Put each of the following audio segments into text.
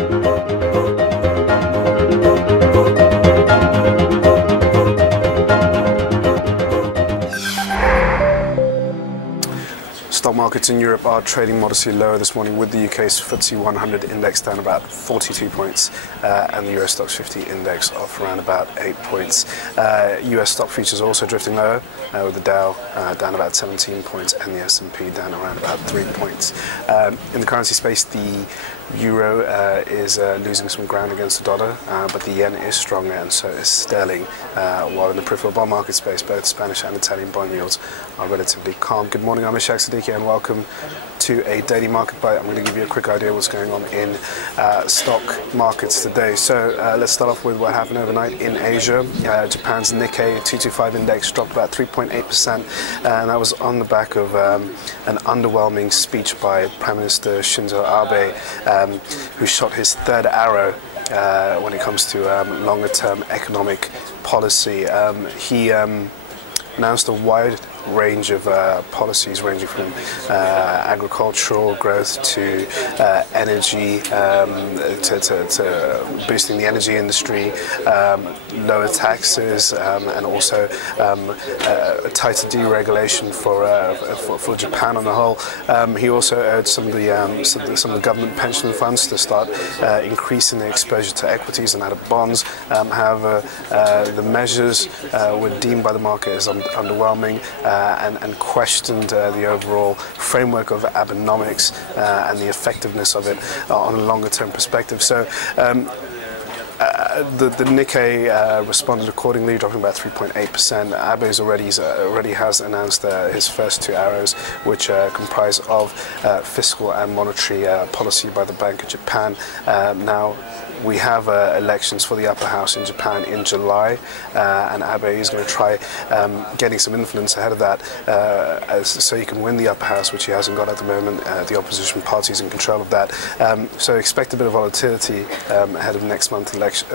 Stock markets in Europe are trading modestly lower this morning, with the UK's FTSE 100 index down about 42 points and the US Stocks 50 index off around about 8 points. US stock futures also drifting lower, with the Dow down about 17 points and the S&P down around about 3 points. In the currency space, the euro is losing some ground against the dollar, but the yen is stronger and so is sterling, while in the peripheral bond market space, both Spanish and Italian bond yields are relatively calm. Good morning, I'm Ishaq, Siddiqi, and welcome to a daily market bite. I'm going to give you a quick idea of what's going on in stock markets today. So let's start off with what happened overnight in Asia. Japan's Nikkei 225 index dropped about 3.8%, and that was on the back of an underwhelming speech by Prime Minister Shinzo Abe, who shot his third arrow when it comes to longer-term economic policy. He announced a wide range of policies ranging from agricultural growth to energy, to boosting the energy industry, lower taxes, and also tighter deregulation for Japan on the whole. He also urged some of the government pension funds to start increasing their exposure to equities and out of bonds. However, the measures were deemed by the market as underwhelming, and questioned the overall framework of Abenomics and the effectiveness of it on a longer-term perspective. So the Nikkei responded accordingly, dropping about 3.8%. Abe already has announced his first two arrows, which comprise of fiscal and monetary policy by the Bank of Japan. Now, we have elections for the upper house in Japan in July, and Abe is going to try getting some influence ahead of that, so he can win the upper house, which he hasn't got at the moment. The opposition parties in control of that. So expect a bit of volatility ahead of next month's elections,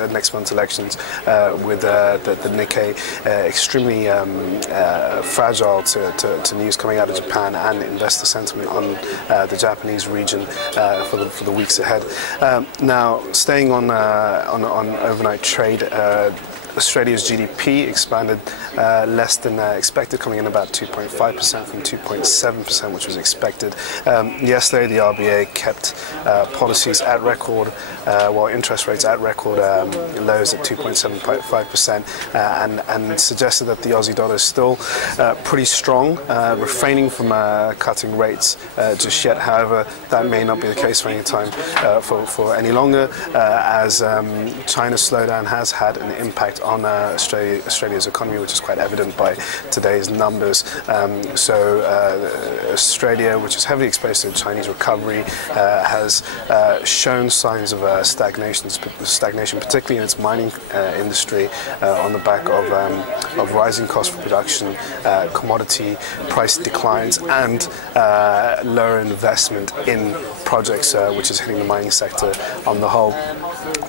with the Nikkei extremely fragile to news coming out of Japan and investor sentiment on the Japanese region for the weeks ahead. Now, staying on overnight trade, Australia's GDP expanded less than expected, coming in about 2.5% from 2.7%, which was expected. Yesterday, the RBA kept policies at record, while interest rates at record lows at 2.75%, and suggested that the Aussie dollar is still pretty strong, refraining from cutting rates just yet. However, that may not be the case for any time for any longer, as China's slowdown has had an impact on Australia's economy, which is quite evident by today's numbers. So Australia, which is heavily exposed to the Chinese recovery, has shown signs of stagnation, particularly in its mining industry, on the back of rising costs for production, commodity price declines, and lower investment in projects, which is hitting the mining sector on the whole.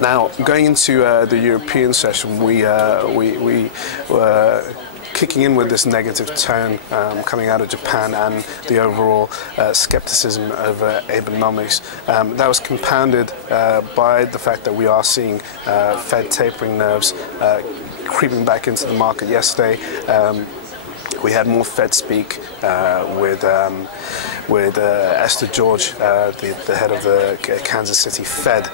Now, going into the European session, we were kicking in with this negative tone coming out of Japan and the overall skepticism over Abenomics. That was compounded by the fact that we are seeing Fed tapering nerves creeping back into the market. Yesterday, we had more Fedspeak with Esther George, the head of the Kansas City Fed,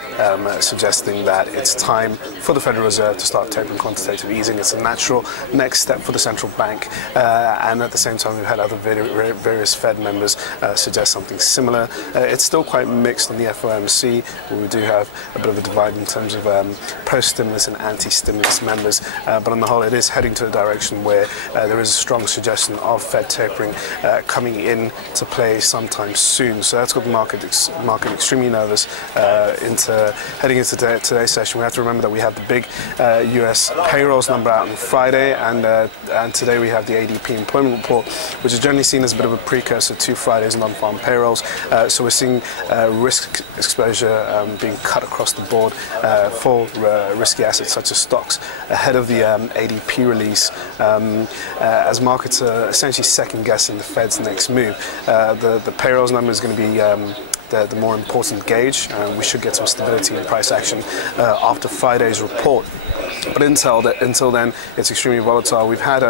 suggesting that it's time for the Federal Reserve to start tapering quantitative easing. It's a natural next step for the central bank, and at the same time we've had other various Fed members suggest something similar. It's still quite mixed on the FOMC. We do have a bit of a divide in terms of pro-stimulus and anti-stimulus members, but on the whole it is heading to a direction where there is a strong suggestion of Fed tapering coming in to play sometime soon. So that's got the market extremely nervous heading into today's session. We have to remember that we have the big US payrolls number out on Friday, and today we have the ADP employment report, which is generally seen as a bit of a precursor to Friday's non-farm payrolls. So we're seeing risk exposure being cut across the board for risky assets such as stocks ahead of the ADP release, as markets are essentially second guessing the Fed's next move. The payrolls number is going to be the more important gauge. We should get some stability in price action after Friday's report. But until then, it's extremely volatile. We've had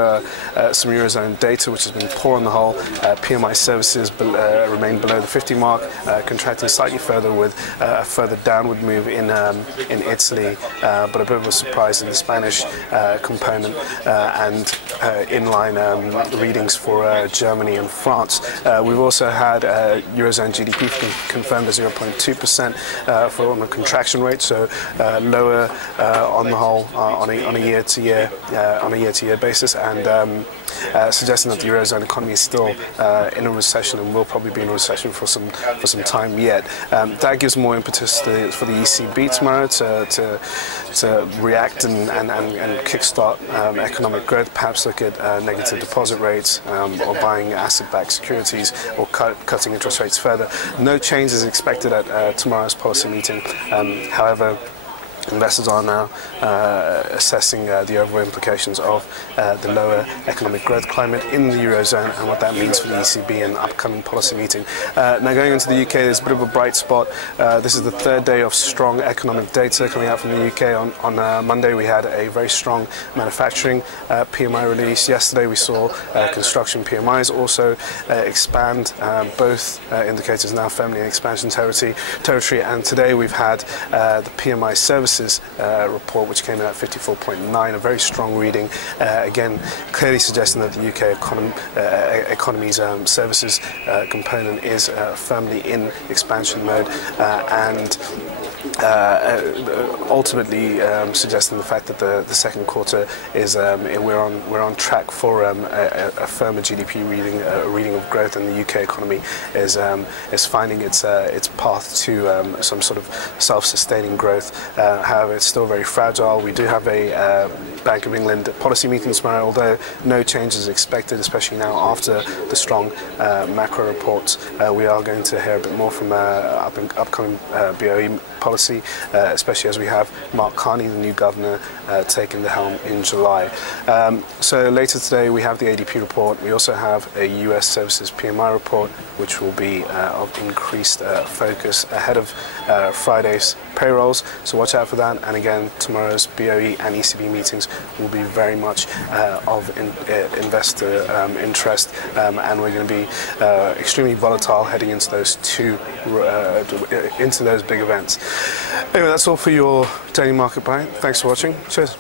some Eurozone data, which has been poor on the whole. PMI services remain below the 50 mark, contracting slightly further with a further downward move in Italy, but a bit of a surprise in the Spanish component, and inline readings for Germany and France. We've also had Eurozone GDP confirmed at 0.2% on a contraction rate, so lower on the whole on a year-to-year basis, and suggesting that the Eurozone economy is still in a recession and will probably be in a recession for some time yet. That gives more impetus for the ECB tomorrow to react and kickstart economic growth, perhaps look at negative deposit rates or buying asset-backed securities, or cutting interest rates further. No change is expected at tomorrow's policy meeting. However, investors are now assessing the overall implications of the lower economic growth climate in the Eurozone and what that means for the ECB and upcoming policy meeting. Now, going into the UK, there's a bit of a bright spot. This is the third day of strong economic data coming out from the UK. On Monday, we had a very strong manufacturing PMI release. Yesterday, we saw construction PMIs also expand. Both indicators now firmly in expansion territory. And today, we've had the PMI services report, which came in at 54.9, a very strong reading, again clearly suggesting that the UK economy's services component is firmly in expansion mode, and ultimately suggesting the fact that the second quarter is we're on track for a firmer GDP reading, a reading of growth, and the UK economy is finding its path to some sort of self-sustaining growth. However, it's still very fragile. We do have a Bank of England policy meeting tomorrow, although no changes expected, especially now after the strong macro reports. We are going to hear a bit more from upcoming BOE policy, especially as we have Mark Carney, the new governor, taking the helm in July. So later today we have the ADP report. We also have a US services PMI report, which will be of increased focus ahead of Friday's payrolls. So watch out for that. And again, tomorrow's BOE and ECB meetings will be very much of investor interest, and we're going to be extremely volatile heading into those big events. Anyway, that's all for your daily market buy. Thanks for watching. Cheers.